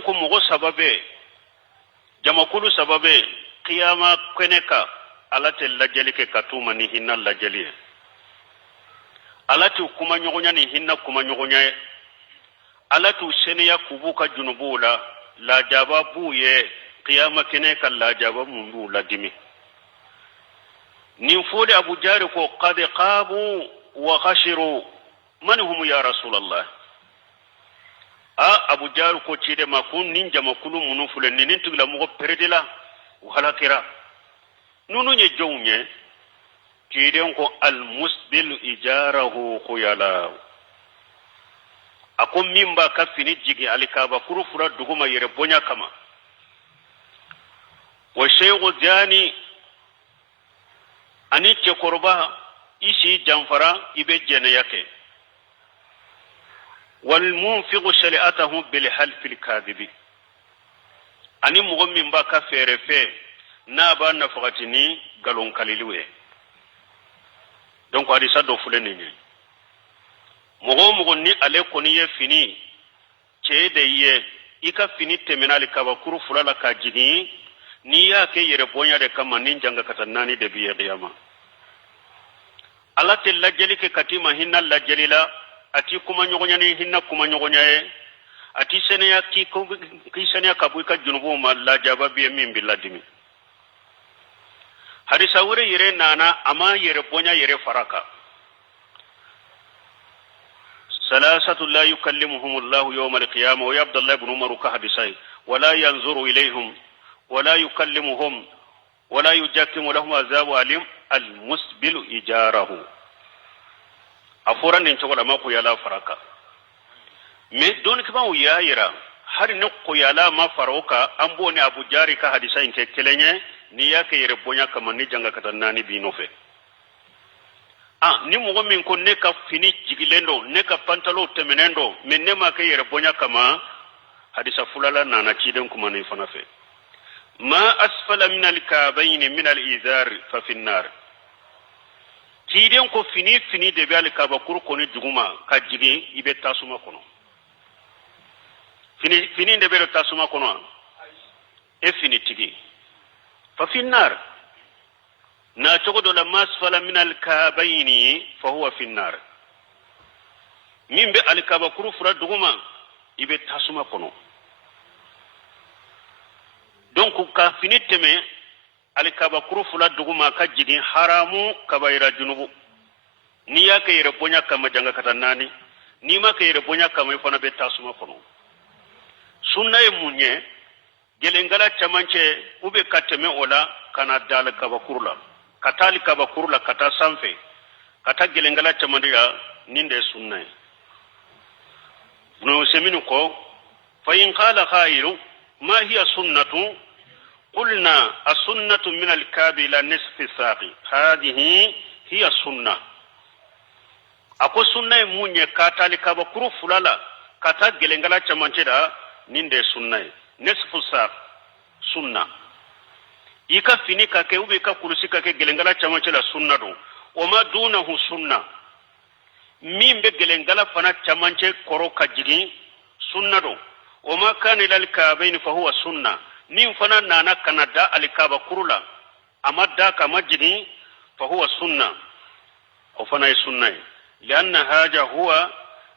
ciiden ko mogo sababe jamakulu sababe qiyama keneka alate lajali ke katuma ni hinna lajali alati kuma nyogonya ni hinna kuma nyogonya alatu seniya kubuka junubula la jaba buye qiyama keneka la jaba mundu ladimi nin fodi abu jari ko qad qabu wa khashiru man hum ya rasulullah abu jari ko cide makun nin jamakulu munu fulen nin tugla mo perdela wala kira nunu nye jonye cide ko al musbil ijarahu khuyala akum mimba ka fini jigi alikaba kurufura duguma yere bonya kama wa shaykhu jani ani ce korba isi janfara ibe jene yake wal munfiqu shari'atahu bil half al kadhibi ani mu'min ba ka fere fe na ba na fakatini galon kaliliwe donc hadisa do fuleni ni mugo ni ale koni ye fini ce de ye ika fini teminali kaba kuru fulala ka jigi ni ya ke yere bonya de kama ninjanga katanani de biye qiyama alate lajeli ke katima hinna lajelila ati kuma nyogonya ni hinna kuma nyogonya e ati senya ki senya kabuika junubu ma la jaba biye min biladimi hadisa wure yere nana ama yere bonya yere faraka salasatu la yukallimuhum Allah yawm al-qiyamah wa yabda Allah ibn Umar ka hadisai wala yanzuru ilayhim ولا يكلمهم ولا يجاكم لهم عذاب أليم المسبل إجاره أفورا ننتقل ما قيالا فرقا من دون كما ويايرا هل نقيالا ما فروكا أمبوني أبو جاري كحديثا إنك كلنye نياك يربونيا كما نجنغا كتناني بينوفي ni mogo min ko ne ka fini jigilendo ne ka pantalo temenendo men ne ma ka yerbonya kama hadisa fulala nana ciden kuma ne fana fe ما أسفل من الكعبين من الإزار ففي النار تيدين كو فيني دبي الكعبة كورو كوني جوما كجيجي يبي تاسوما كونو فيني دبي تاسوما كونو فيني تيجي ففي النار ناتقد لما أسفل من الكعبين فهو في النار مين بي الكعبة كورو فرا جوما يبي تاسوما كونو donc ka finiteme alikaba kurufula duguma ka jigin haramu kabaira junubu ni ya ka yere bonya kama janga kata nani ni ma ka yere bonya kama ifana be tasuma kono sunna e munye gelengala chamanche ube kateme ola kana dal kaba kurula katali kaba kurula kata sanfe kata gelengala chamandiya ninde sunna no seminu ko fa in qala khairu ما هي سنة قلنا السنة من الكعب إلى نصف الساق هذه هي السنة أكو سنة مونية كاتالي كابا كرو فلالا كاتا جلنغلا چمانچدا نinde سنة نصف الساق سنة إيكا فيني كاكي وبيكا كرسي كاكي جلنغلا چمانچدا سنة دو وما دونه سنة مين بجلنغلا فنا چمانچه كورو كجيغي سنة دو وما كان إلى الكعبين فهو سنة نين فنا نانا كندا الكعبة كرولا أما دا كما جدي فهو سنة وفنا سنة لأن هذا هو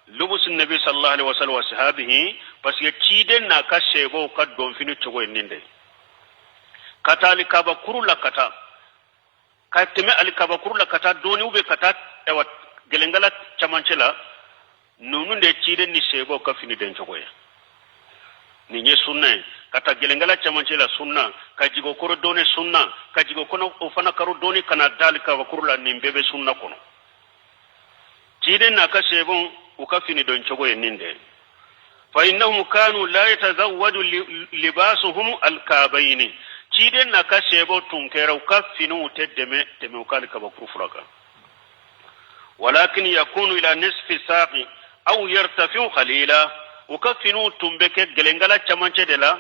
لبس النبي صلى الله عليه وسلم وصحابه بس يكيدن ناكا شيغو كدون فيني تشوي نيندي كتا الكعبة كرولا كتا كتمي الكعبة كرولا كتا دوني وبي كتا ايوا جلنغلا چمانچلا نونو دي كيدن ني شيغو كفيني دين تشوي ninye sunna kata gelengala chamanche la sunna kajigo koro doni sunna kajigo kono ofana karo doni kana dalika wakurula nimbebe sunna kono jide na kasebon ukafini don chogo yeninde fa innahum kanu la yatazawwaju libasuhum alkabayn jide na kasebo tunkera ukafinu utedeme teme ukalika wakurufuraka walakin yakunu ila nisfi saqi aw yartafi'u qalila ukafinu tumbeke gelengala chamanche de la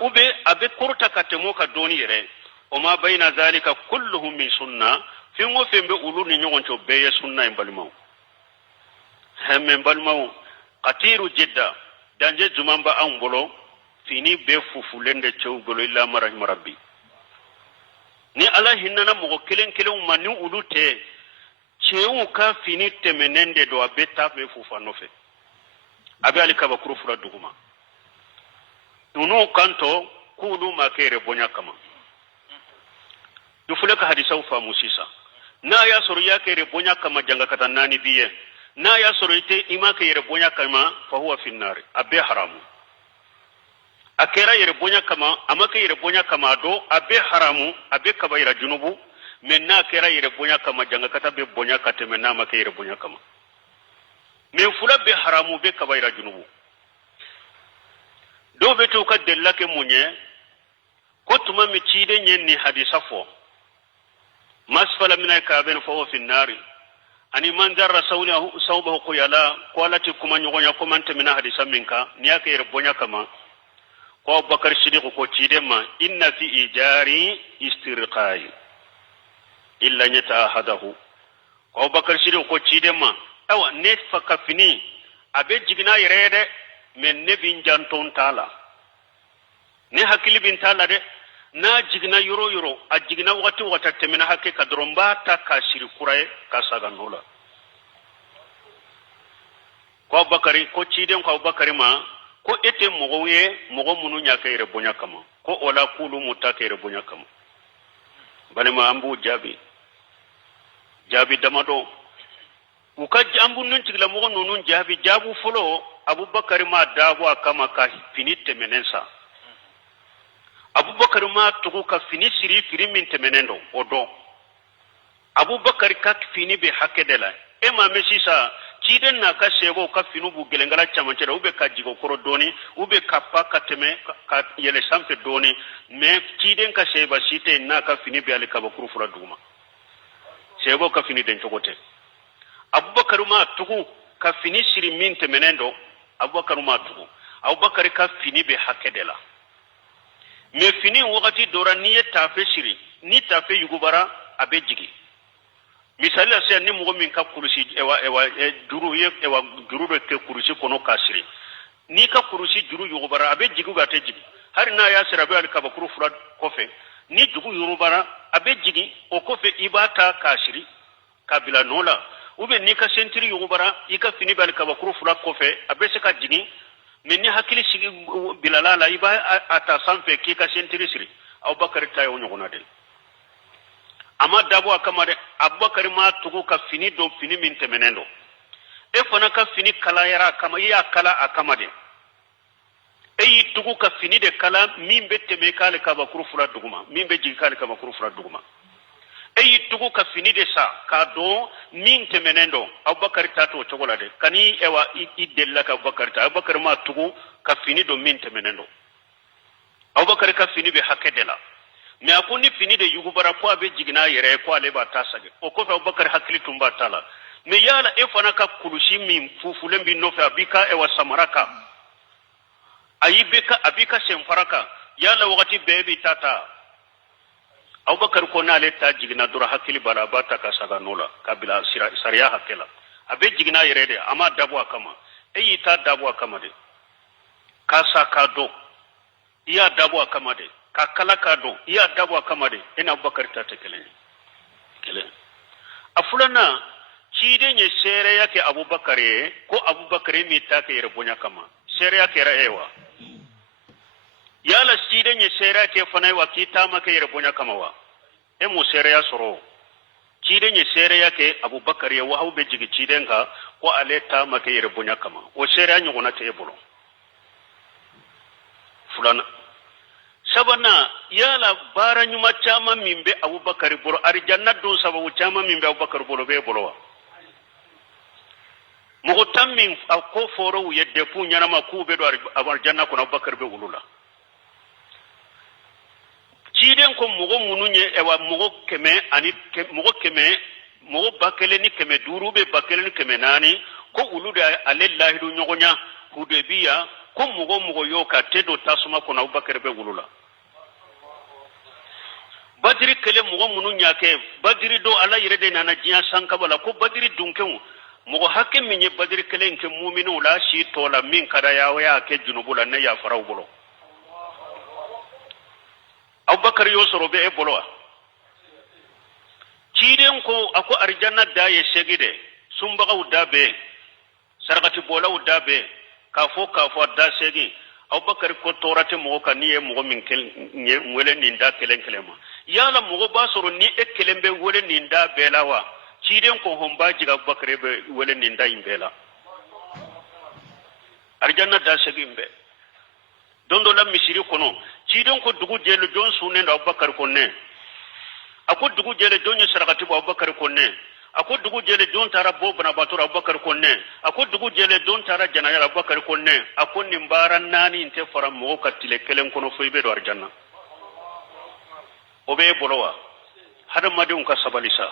ube abe kurta katemo ka doni yere o ma bayna zalika kulluhum min sunna fingo fembe uluni nyogoncho beye sunna imbalmaw hemme balmaw qatiru jidda danje jumamba an bolo fini be fufulende cew bolo illa marahim rabbi ni ala hinna mo kelen kelen mani ulute cew ka fini temenende do abeta be fufa nofe abi ali kaba kurufura duguma nunu kanto kulu makere bonya kama dufule ka hadisa ufa musisa na ya soro ya kere bonya kama janga kata nani biye na ya soro ite imaka yere bonya kama fa huwa finnari abe haramu akera yere bonya kama amaka yere bonya kama do abe haramu abe kabaira junubu menna akera yere bonya kama janga kata be bonya kate menna amaka yere bonya kama men fula be haramu be kabaira junubu do be to ka della ke munye ko tuma mi cide nyen ni hadisa fo masfala min kaben fa huwa finnari ani man jarra sawbahu quyala qolati kuma nyogonya ko man temina hadisa minka ni aka yere bonya kama ko bakar sidiq ko cide ma inna fi ijari istirqai illa yatahadahu ko bakar sidiq ko cide ma awa ne fakafini abe jigina yerede men ne bin janton tala ne hakili bin tala de na jigina yoro a jigina wati wata temina hakke ka dromba ta ka shiri kurai ka saga nola ko bakari ko ciden ko bakari ma ko ete mogo munu nya kayre bonya kama ko ola kulu mutta kayre bonya kama bale ma ambu jabi damado uka jambu nun tigla mogo nunun jabu folo abubakar ma dabu akama ka fini temenensa abubakar ma tugu ka fini siri firi min temenendo odo abubakar ka fini be hakedela e ma mesisa ciden na ka sego ka finu bu gelengala chamancera ube ka jigo koro doni ube ka paka teme ka yele sampe doni me ciden ka seba site na ka fini be alika bakuru fura duma sego ka fini den chogote abubakar ma tugu ka fini siri min temenendo abubakar ma tugu abubakar ka fini be hakedela me fini wakati dora niye tafe siri ni tafe yugubara abe jigi misali la ni mugo min ka kurusi juru be ke kurusi kono kasiri ni ka kurusi juru yugubara abe jigi ga te jigi har na ya sira be al ka bakuru fura kofe ni jugu yugubara abe jigi o kofe ibata kasiri kabila nola ube ni ka sentiri yugubara ika fini be al ka bakuru fura kofe abe se ka jigi men ni hakili sigi bilala la iba ata sanfe ki ka sentiri siri abubakar tayo nyogona de ama dabo akamade abubakar ma tugu ka fini do fini min temenendo e fana ka fini kala yara kama ya kala akamade e yi tugu ka fini de kala min be teme kale ka bakuru fura duguma min be jigi kale ka bakuru fura duguma e yi tugu ka fini de sa ka do min temenendo abubakar tato chogola de kani ewa i della ka abubakar ma tugu ka fini do min temenendo abubakar ka fini be hakedela me akuni fini de yugubara ko abe jigina yere ko ale ba tasage o ko fa abubakar hakili tumba tala me yala e fana ka kulushi min fufulen bi no fa abika ewa samaraka ayibeka abika semfaraka yala wakati bebi tata abubakar ko na le ta jigina dura hakili bala bata ka saga nola kabila sariya hakela abe jigina yere de ama dabu akama e yita dabu akama de kasa kado iya dabu akama de ka kala kado iya dabu akama de ina abubakar ta kelen afulana cide nye sere yake abubakar ko abubakar mi ta ke bonya kama sere yake raewa yala cide nye sere ke fanai wa kita maka bonya kama wa e mu sere ya soro cide nye sere yake abubakar wa haube jigi cide nga ko aleta maka bonya kama o sere anyo gona te bolo fulana sabana yala bara nyuma chama mimbe abubakar bolo arjanna do sababu chama mimbe abubakar bolo be bolo wa mo tammin ko foro yedde fu nyarama ku be do arjanna ko abubakar be ulula ciden ko mogo mununye ewa mogo keme ani mogo keme mogo bakele ni keme duru be bakele ni keme nani ko uluda alellahi do nyogonya hudebiya ko mogo yoka tedo tasuma ko abubakar be ulula badiri kele mogo mununya ke badiri do ala yirede nana jiya sanka bala ko badiri dunken mogo hakke min ye badiri kelen ke mu'minu la shi tola min kada ya ke junubula ne ya faraw bolo abubakar yo soro be e bolo ciden ko ako arjanna da ye segide sumbagaw da be sargati bolaw da be kafo da segi abubakar ko torate mogo kan ni e mogo min kel wele nin da kelen kelema yala mogo ba soro ni e kelen be wele nin da belawa ciden ko homba jiga abubakar be wele nin da imbela arjanna da segi imbe dondo la misiri kono ciden ko dugu jelo jon sunen da abubakar ko ne ako dugu jele jon ye sargati bo abubakar ko ne ako dugu jele jon tara bo bana batura abubakar ko ne ako dugu jele don tara janaya abubakar ko ne ako nimbaran nani inte fara mo katile kelen kono fo ibe do arjanna obe bolowa hada madun ka sabalisa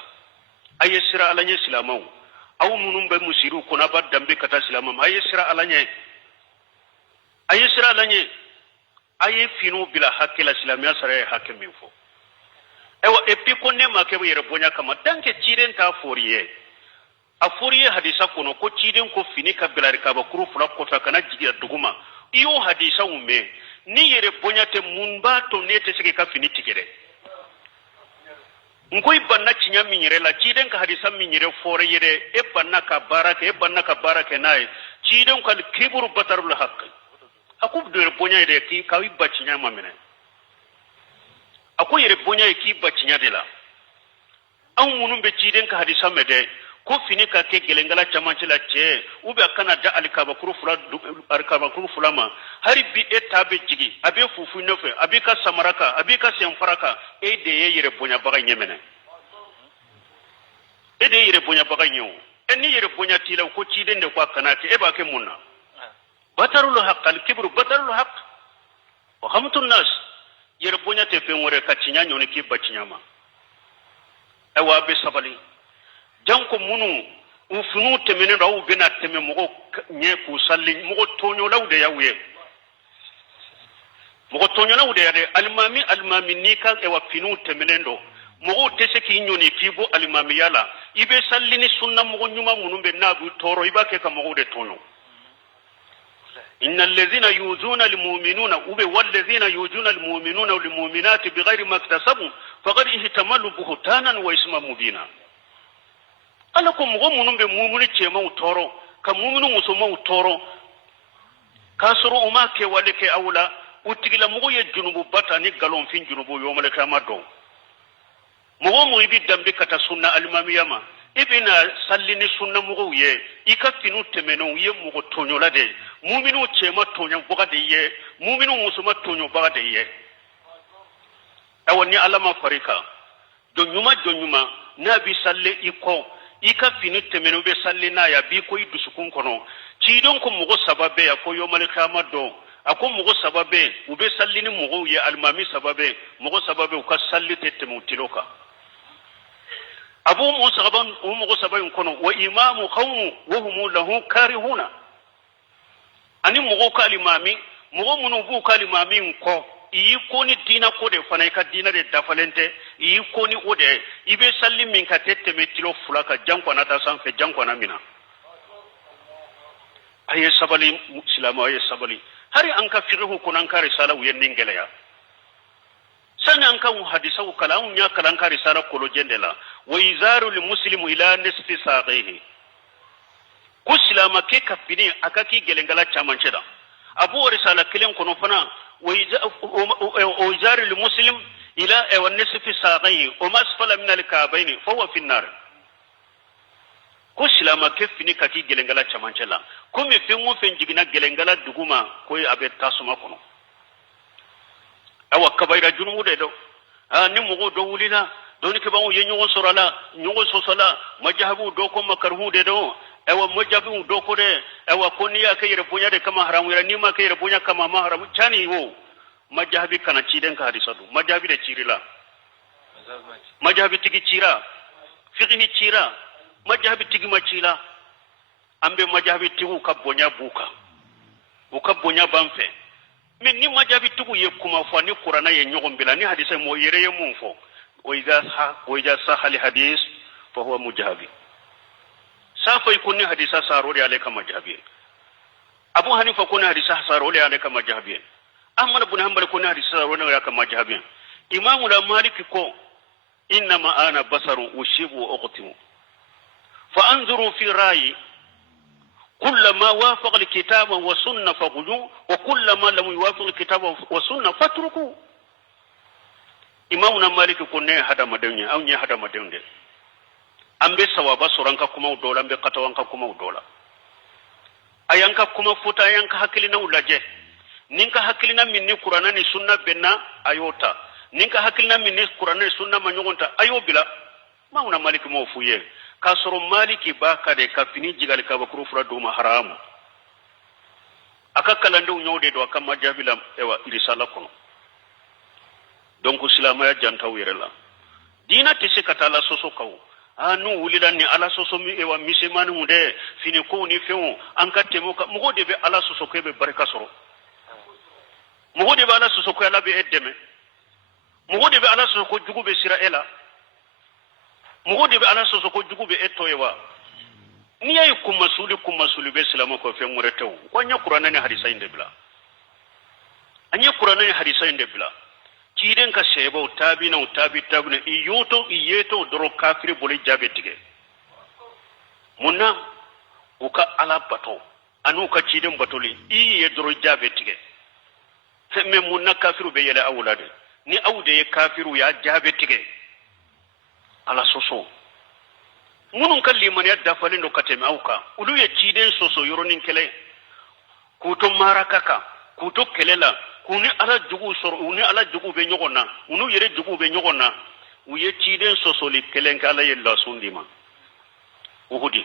ayesira alanye silamaw aw munum be musiru kona ba dambe kata silamam ayesira alanye aye finu bila hakila silamiya sare hakim info ewa epi konne ma ke yere bonya kama danke ciren ta foriye a foriye hadisa kono ko ciren ko fini ka bilari ka ba kuru fula ko ta kana jigira duguma iyo hadisa umme ni yere bonya te mun ba to ne te sike ka fini tikere ngoi banna cinya minyere la ciren ka hadisa minyere fore yere e banna ka baraka nai ciren ka kiburu batarul haqq akub do yere bonya yere ki ka wi bacinya mamene ako yere bonya ki bacinya de la an munun be ciden ka hadisa mede ko fini ka ke gelengala chamanci la ce ube kana da alikaba kuru fula ma hari bi etabe jigi abe fufu nofe abi ka samaraka abi ka semfaraka e de yere bonya baga nyemene e de yere bonya baga nyu eni yere bonya tila ko ciden de kwa kanati e ba ke munna batarul haqqal kibru batarul haqq wa khamtun nas yere bonya te fen wore ka cinya nyoni ki bacinya ma e wa be sabali janko munu ufunu temene rawu bena teme mogo nye ku salli mogo tonyo lawde yawye mogo tonyo lawde yade almami ni ka e wa finu temene ndo mogo tese ki nyoni kibo almami yala ibe salli ni sunna mogo nyuma munu be nabu toro ibake ka mogo de tonyo إن الذين يؤذون المؤمنون والذين يؤذون المؤمنون والمؤمنات بغير ما اكتسبوا فقد احتملوا بهتانا وإثما مبينا alakum gomunum be mumuni chema utoro ka mumunu musoma utoro kasuru uma ke wale ke awla utigila mugo ye junubu bata ni galon fin junubu yomale kamado mugo mu ibi dambe kata sunna almamiyama ibina sallini sunna mugo ye ikafinu temeno ye mugo tonyola de muminu chema tonya boga de ye muminu musoma tonyo boga de ye awani alama farika donyuma nabi salle iko ika fini temeno be salli na ya bi ko idusukun kono ci don ko mugo sababe ya ko yomal khamado ako mugo sababe ube salli ni mugo ye almami sababe mugo sababe ka salli tetemu tiloka abu musa gaban mugo sababe kono wa imamu qawmu wa hum lahu karihuna ani mugo kalimami mugo munu bu kalimami ko iyi koni dina ko de fana ka dina de dafalente iyi koni ode ibe salli min ka tette metilo fulaka janko na ta sanfe janko na mina aye sabali islamu aye sabali hari an ka fiqhu kunan ka risala uyen ningeleya sana an ka hadisa ko kalam nya kalan ka risala kolo jendela wa izaru lil muslimu ila nisfi saqihi ko islama ke kapini akaki gelengala chamanceda abu risala kilen kono fana وإزار المسلم إلى والنصف ساقيه وما أسفل من الكعبين فهو في النار كسلama kefini kaki gelengala chamancela komi fengo fenjigina gelengala duguma koy abe tasuma kono awa kabaira junumu de do ni mugo do wulina doni ke bawo yenyo sorala nyogo sosola majahabu do ko makarhu de do ewa mojabu do ko de ewa koniya ke yere bonya de kama haramu yere nima ke yere bonya kama maharamu chani wo majahabi kana ciden ka hadisadu majahabi de cirila majahabi tigi cira fiqhi cira majahabi tigi macila ambe majahabi tigu ka bonya buka uka bonya banfe min ni majahabi tigu ye kuma fo ni qur'ana ye nyogon bila ni hadisa mo yere ye mun fo wa idha sahal hadis fa huwa mujahabi safa ikunni hadisa sarole ale kama jahabiyen abu hanifa kunni hadisa sarole ale kama jahabiyen ahmad ibn hanbal kunni hadisa sarole ale kama jahabiyen imamu la maliki ko innama ana basaru ushibu wa uqtimu fa anzuru fi rayi كل ما وافق الكتاب والسنة فخذوه وكل ما لم يوافق الكتاب والسنة فاتركوه إمامنا مالك كنا هذا مدنيا أو نيا هذا مدنيا أمبي سوابا سورانكا كما ودولا أمبي قطوانكا كما ودولا أيانكا كما فوتا أيانكا هكلنا ولاجه نينكا هكلنا مني قرانا ني سنة بنا أيوتا نينكا هكلنا مني قرانا ني سنة منيونتا أيو بلا ما هنا مالك موفويه kasoro maliki baka de kafini jigal ka bakuru fura do ma haramu akakala ndo nyode do akama jabila ewa risala kono donc silama ya janta wirela dina tese katala soso kaw anu wulida ni ala soso mi ewa misemani mude fini ko ni fewo ankate mo mo de be ala soso ko be baraka soro mo de be ala soso ko ala be edeme mo de be ala soso ko jugu be siraela mugodi be ala soso ko jugu be etoyewa ni ay kumasuli be silama ko fe muretew ko nya qur'ana ni hadisa inde bila anya qur'ana ni hadisa inde bila kiden ka shebo tabi tabuna iyeto doro kafiri boli jabe tige munna uka ala bato anu ka kiden batoli iye doro jabe tige me munna kafiru be yele awulade ni awde ye kafiru ya jabe tige ala soso munun kalli man yadda falin do katemi auka ulu ya ciden soso yoronin kele kuto marakaka kuto kelela kuni ala jugu sor uni ala jugu be nyogona unu yere jugu be nyogona uye ciden soso li kelen kala yella sundima uhudi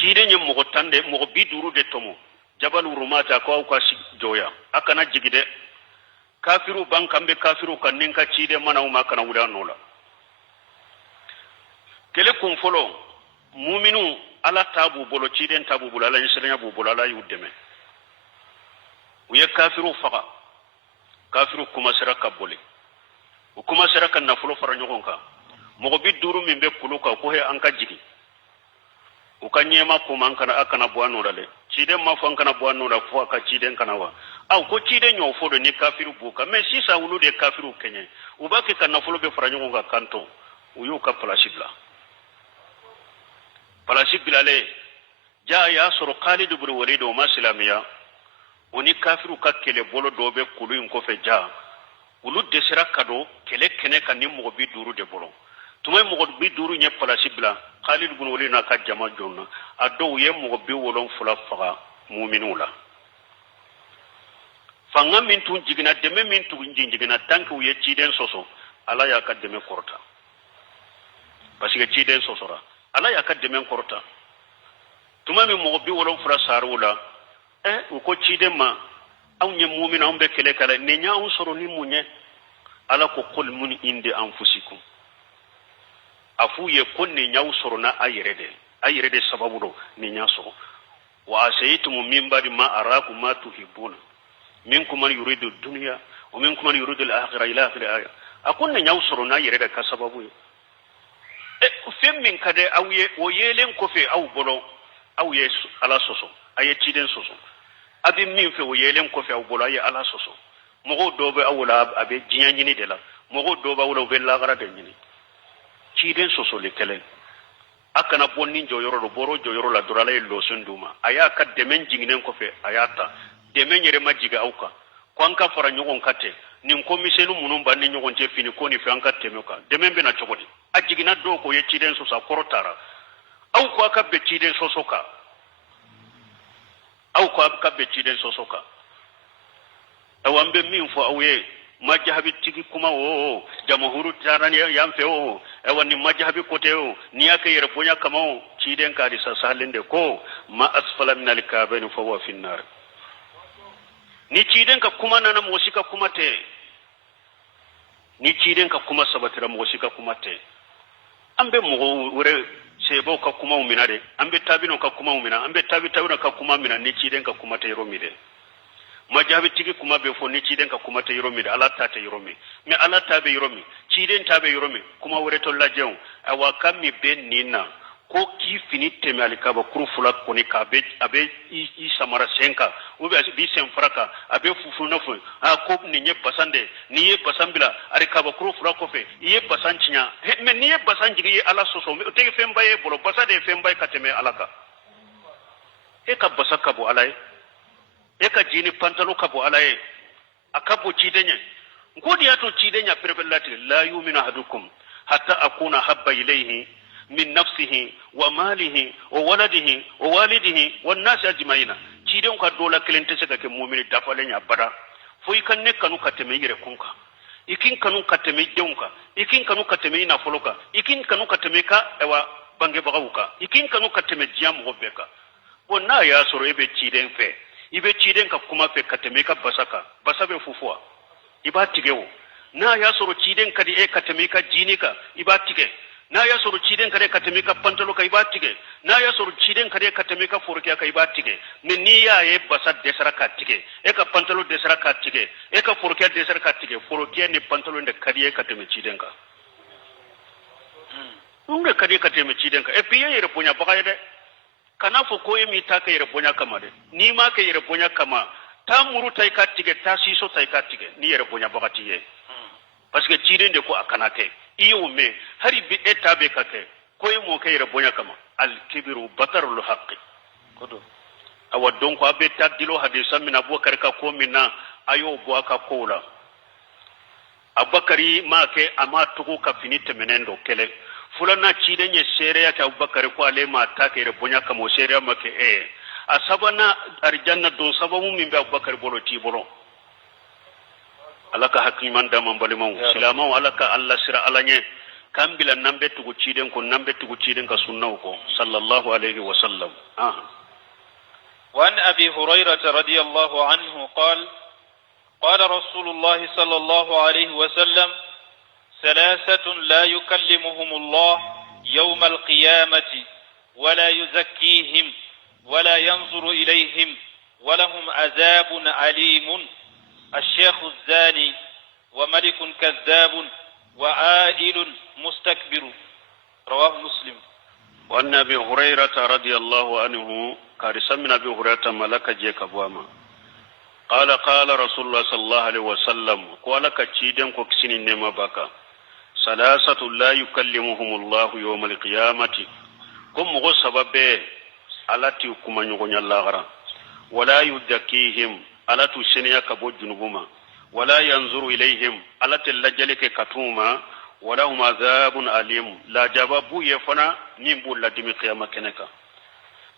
ciden nyem mo tande mo biduru de tomo jabal rumata ko auka joya akana jigide kafiru bankambe kafiru kaninka cide mana uma kana wula nola kele kun folo muminu ala tabu bolo ciden tabu bolo ala yisrenya bu bolo ala yudeme uye kafiru faqa kafiru kuma siraka boli kuma siraka na folo fara nyogonka mo bi duru min be kuluka ko he anka jigi ukanyema kuma ankana akana bwano dale ciden ma fo ankana bwano da fo aka ciden kana wa aw ko ciden nyo fo do ni kafiru buka mais si sa wulu de kafiru kenye ubaki kana folo be fara nyogonka kanto uyuka plasibla palasi bilale ja ya soro Khalid ibn Walid o maslamiya oni kafiru ka kele bolo dobe kulu ko fe ja ulu desira kado kele kene kan ni mo bi duru de bolo tumay mo bi duru nye palasi bila Khalid ibn Walid na ka jama jonna ado ye mo bi wolon fula faga mu'minula fanga min tun jigina deme min tun jigina tanku ye ciden soso ala ya ka deme korta parce que ciden sosora ala ya kadde men korta tuma mi mo bi wolon fura sarula ko cide ma aw nye mu'mina on be kele kala ne nya on soro ni munye ala ko qul mun indi anfusikum afu ye kon ne nya soro na ayirede sababu do ne nya soro wa asaytum min ba'di ma arakum ma tuhibuna minkum man yuridu dunya wa minkum man yuridu al-akhirah ila akhir aya akon ne nya soro na ayirede ka sababu femmin kade awye o yelen ko fe aw bolo awye ala soso aye ciden soso abi min fe o yelen ko fe aw bolo aye ala soso mogo dobe awula abe jinyani de la mogo dobe awula be la gara de nyini ciden soso le kelen akana bonni joyoro do boro joyoro la durala e lo sunduma aya ka demen jinginen ko fe ayata demen yere majiga awka kwanka fara nyogon kate nin ko miselu munun banni nyogon je fini ko ni fe anka temoka demen be na chogodi ajigina do ko ye ciden so sa korotara aw ko aka be ciden so soka aw ko aka be ciden so soka awambe min fo awye majhabi tigi kuma o jamhuru tarani yamfe o ewani majhabi kote o ni aka yere bonya kama o ciden ka di sa salinde ko ma asfala min al-kabain fa huwa fi an-nar ni ciden ka kuma nana mosika kuma te ni ciden ka kuma sabatira mosika kuma te ambe mo wure sebo ka kuma umina de ambe tabino ka kuma umina ambe tabino ka kuma mina ni ciden ka kuma te romi de majabi tigi kuma be fo ni ciden ka kuma te romi de ala ta te romi me ala ta be romi ciden ta be romi kuma wure to lajew awa kammi ben nina ko ki fini teme alikaba kuru fula koni ka abe i samara senka o be bi sen faraka abe fufu na fu ko ni nye basande ni ye basambila alikaba kuru fula ko fe ye basancinya me ni ye basanjigi ala soso me te fembaye bolo basade fembaye kateme alaka e ka basaka bo alay e ka jini pantalo ka bo alay akabo chidenya ngodi ato chidenya perbelati la yuminu ahadukum hatta akuna habba ilayhi min nafsihi wa malihi wa waladihi wa walidihi wan nas ajmaina chiden ka dola kelente se ka mu'mini dafalenya bada fo ikanne kanu kateme yire kunka ikin kanu kateme jonka ikin kanu kateme ina foloka ikin kanu kateme ka ewa bange bagawuka ikin kanu kateme jam gobeka wonna ya soro ebe chiden fe ibe chiden ka kuma fe kateme ka basabe fufua iba tigewo na ya soro chiden kadi e kateme ka jinika iba tige na ya soro ciden kare kateme ka pantalo kai batige na ya soro ciden kare kateme ka forkiya kai batige ni niya e basad desara katige e ka pantalo desara katige e ka forkiya desara katige forkiya ni pantalo de kariye kateme ciden ka unge kariye kateme ciden ka e piye yere ponya baka de kana fo ko emi ta ka yere ponya kama de ni ma ka yere ponya kama ta muru tai katige ta siso tai katige ni yere ponya baka tiye parce que ciden de ko akana ke iyo me hari bi etabe kake koy mo kay bonya kama al kibru batarul haqqi kodo awadon ko abe tadilo hadisa min abubakar ka ko minna ayo bo aka kola abubakari ma ke ama tugu ka finite menendo kele fulana chide nye sere ya abubakar ko ale ma ta ke bonya kama sere ma ke asabana arjanna don sababu min be abubakar bolo ti bolo alaka hakiman da man balimau silama alaka allah sira alanye kambila nambe tugu ciden ko nambe tugu ciden ka sunnaw ko sallallahu alaihi wasallam وعن أبي هريرة رضي الله عنه قال قال رسول الله صلى الله عليه وسلم ثلاثة لا يكلمهم الله يوم القيامة ولا يزكيهم ولا ينظر إليهم ولهم عذاب أليم الشيخ الزاني وملك كذاب وعائل مستكبر رواه مسلم. وأن أبي هريرة رضي الله عنه قال من أبي هريرة ملك جيك أبواما قال رسول الله صلى الله عليه وسلم قال كتشيدن كوكسين نما بكا ثلاثة لا يكلمهم الله يوم القيامة كم مغو سبب التي كما نغني الله ولا يزكيهم ala tu seniya kabo junubuma wala yanzuru ilaihim ala tillajalike katuma wala hum azabun alim la jababu yefana nimbu ladimi qiyama keneka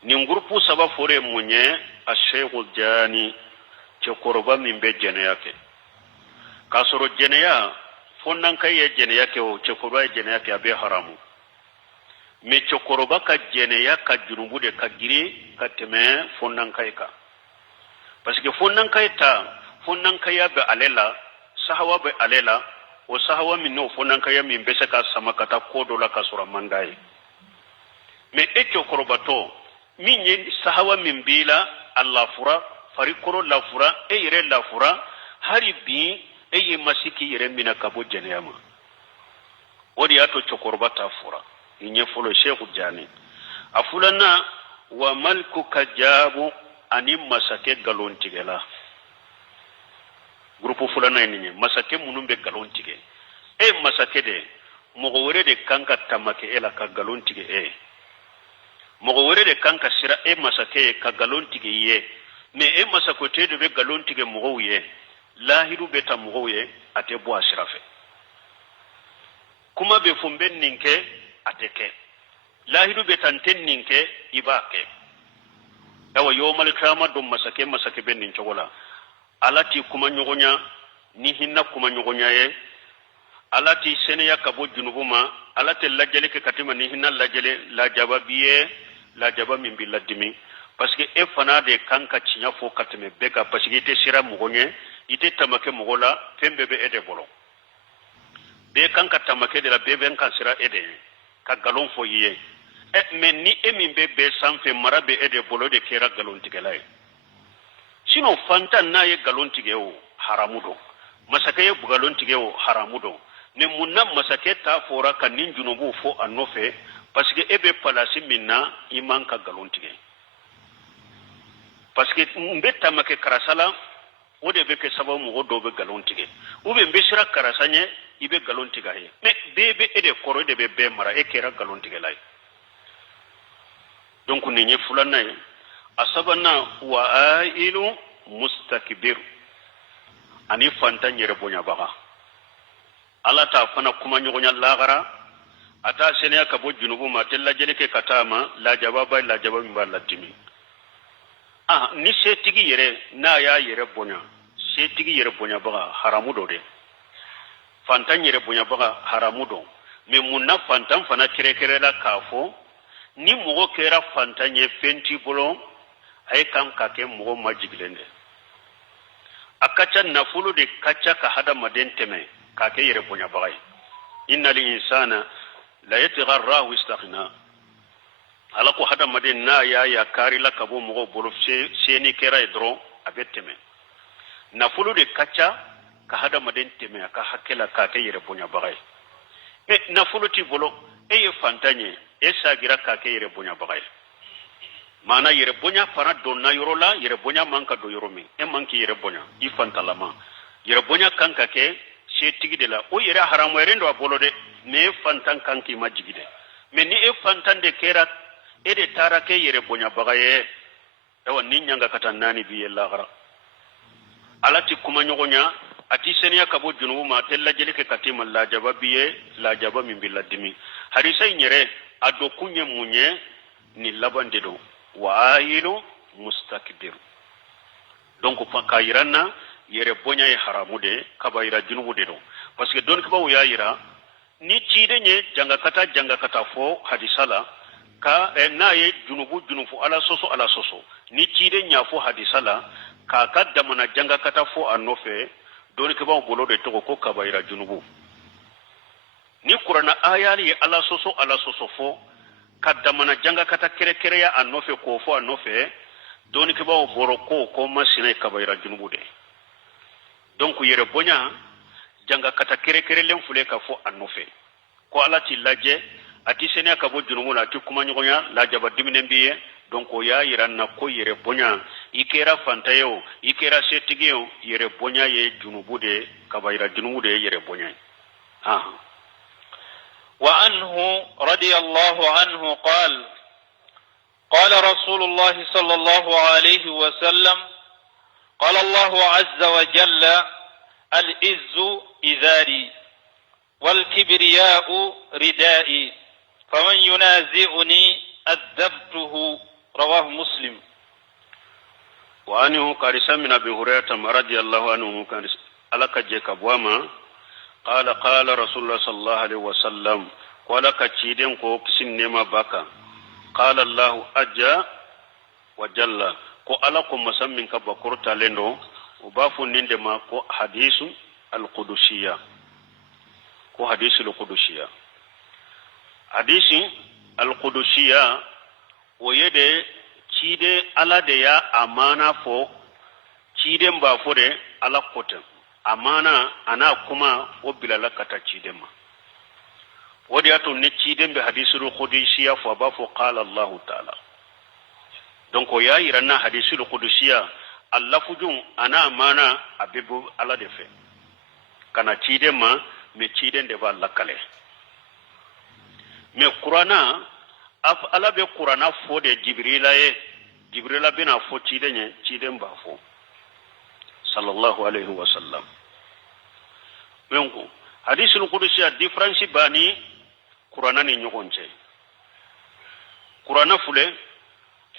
nin grupu saba fore munye ashaykhul jani ce korba min be jene yake kasoro jene ya fonnan kai ye jene yake o ce korba jene yake abe haramu me ce korba ka jene ya ka junubu de ka giri ka teme fonnan kai ka parce que fonnan kaya be alela sahawa be alela o sahawa min no fonnan kaya min be saka samakata kodo la kasura mangai me ekyo korobato min ye sahawa min bila allah fura farikoro la fura e yere la fura hari bi e ye masiki yere mina kabo jeneyama wodi ato chokorobata fura inye folo sheikh jani afulana wa malku kajabu ani masake galontigela grupo fulana ni masake munumbe galontige masake de mogo wore de kanka tamake ela ka galontige mogo wore de kanka sira masake ka galontige ye me masako te de be galontige mogo ye lahiru beta mogo ye ate bo asirafe kuma be fumben ninke ateke lahiru beta nten ninke ibake awa yomal kama dum masake ben nin chogola alati kuma nyogonya ni hinna kuma nyogonya ye alati seniya kabo junubuma alati lajele ke katima ni hinna lajele la jaba min biladimi parce que e fana de kanka cinya fo katime beka parce que ite sira mugonye ite tamake mugola fembe be ede bolo be kanka tamake de la bebe kan sira ede ka galon fo yiye men ni min be sanfe marabe ede bolo de kera galon tigelay sino fanta na ye galon tigeo haramudo masake ye galon tigeo haramudo ne munna masake ta fora kan nin junubu fo anofe parce que ebe palasi minna iman ka galontige parce que mbetta make karasala o de be ke sababu mo do be galontige ou be mbesira karasanye ibe galontiga he mais bebe ede koro de be mara e kera galontige lay donc ni nye fulana asabana wa ailu mustakbir ani fanta nyere bonya baga ala ta fana kuma nyogonya lagara ata sene ka bo junubu ma tella jele ke katama la jababa la jababa mba latimi ni setigi yere na ya yere bonya setigi yere bonya baga haramu do de fanta nyere bonya baga haramu do me munna fanta fana kere la kafo ni mogo kera fanta nye fenti bolo ay kan ka ke mogo majigilende akacha nafulu de kacha ka hada maden teme ka ke yere bonya bagay innal insana la yatgharra wa istaghna ala ko hada maden na ya kari la kabo mogo bolo seni kera idro abeteme nafulu de kacha ka hada maden teme ka hakela ka ke yere bonya bagay nafulu ti bolo e fantanye esa gira ka ke yere bonya bagay mana yere bonya para donna yorola yere bonya manka do yoromi manki yere bonya ifantalama yere bonya kanka ke setigi de la o yere haramu yere ndo abolode me fantan kanki majigide me ni fantan de kera ede tara ke yere bonya bagaye ewa ninyanga katanani biye lagara alati kuma nyogonya ati seniya kabo junubu ma tella jele ke katima la jaba biye la jaba min biladimi harisa nyere ado kunye munye ni labande do wa ailu mustakbir donc ka yirana yere bonya e haramu de kabaira junubu de do parce que don kibawu ya yira ni cide nye janga kata fo hadisala ka na ye junubu ala soso ni cide nya fo hadisala ka kaddamana janga kata fo anofe don kibawu bolo de to ko kabaira junubu ni qur'ana ayali ala soso fo kaddamana janga kata kere ya anofe ko fo anofe doni ke bawo boroko ko masina kabaira junubu de donc yere bonya janga kata kere len fule ka fo anofe ko alati laje ati sene ka bo junubu la ti kuma nyonya la jaba dimine biye donc o ya yiranna ko yere bonya ikera fantayo ikera setigiyo yere bonya ye junubu de kabaira junubu de yere bonya وعنه رضي الله عنه قال قال رسول الله صلى الله عليه وسلم قال الله عز وجل العز إذاري والكبرياء ردائي فمن ينازعني أذبته رواه مسلم. وعنه قال من أبي هريرة رضي الله عنه كان ألك جيك بواما قال رسول الله صلى الله عليه وسلم قال كتشيدن كو كسنما باكا قال الله أجا وجل كو ألاكم مسمين كبكورتا لندو وبافو نندما كو حديث القدسية كو حديث القدسية حديث القدسية ويدي تشيدي ألا ديا أمانا فو تشيدن بافو دي ألا قوتن amana ana kuma wobila kata cidema wodi ato ne cidembe hadisul qudsiya fa ba fo qala Allah ta'ala donc o ya irana hadisul qudsiya Allah fujun ana amana abibu ala de fe kana cidema me ciden de ba lakale me qur'ana af ala be qur'ana fo de jibrila bina fo cidenye ciden ba fo sallallahu alaihi wasallam mengo hadisul qudsi difference bani qur'ana ni nyogonche qur'ana fule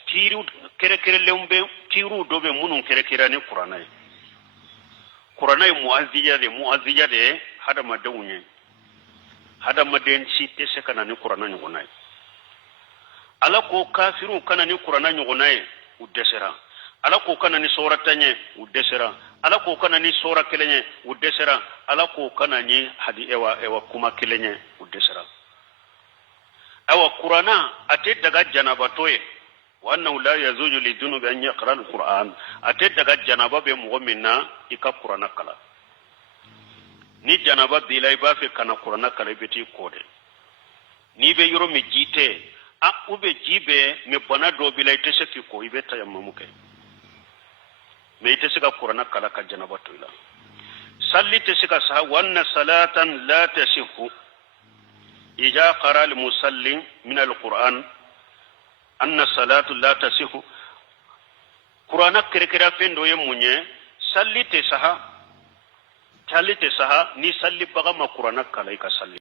tiru kere lembe tiru dobe munun kere ni qur'ana muazziya de hada madawunye hada maden ci tese kana ni qur'ana nyogonai ala ko kafiru kana ni qur'ana nyogonai udesera ala ko kana ni soratanye udesera ala ko kana ni sora kelenye udesera ala ko kana ni hadi ewa kuma kelenye udesera awa qur'ana ate daga janaba toye wa annahu la yazuju li junubi an yaqra al-qur'an ate daga janaba be mu'minna ika qur'ana kala ni janaba bilay ba fe kana qur'ana kala beti kode ni be yoro mi jite ube jibe mi bana do bila ite seki ko ibe tayammamu ke me ite sika qur'ana kala ka janabatu ila salli te sika sa wanna salatan la tasihu ija qara al musalli min al qur'an anna salatu la tasihu qur'ana kire fendo ye munye salli te saha ni salli baga ma qur'ana kala ka salli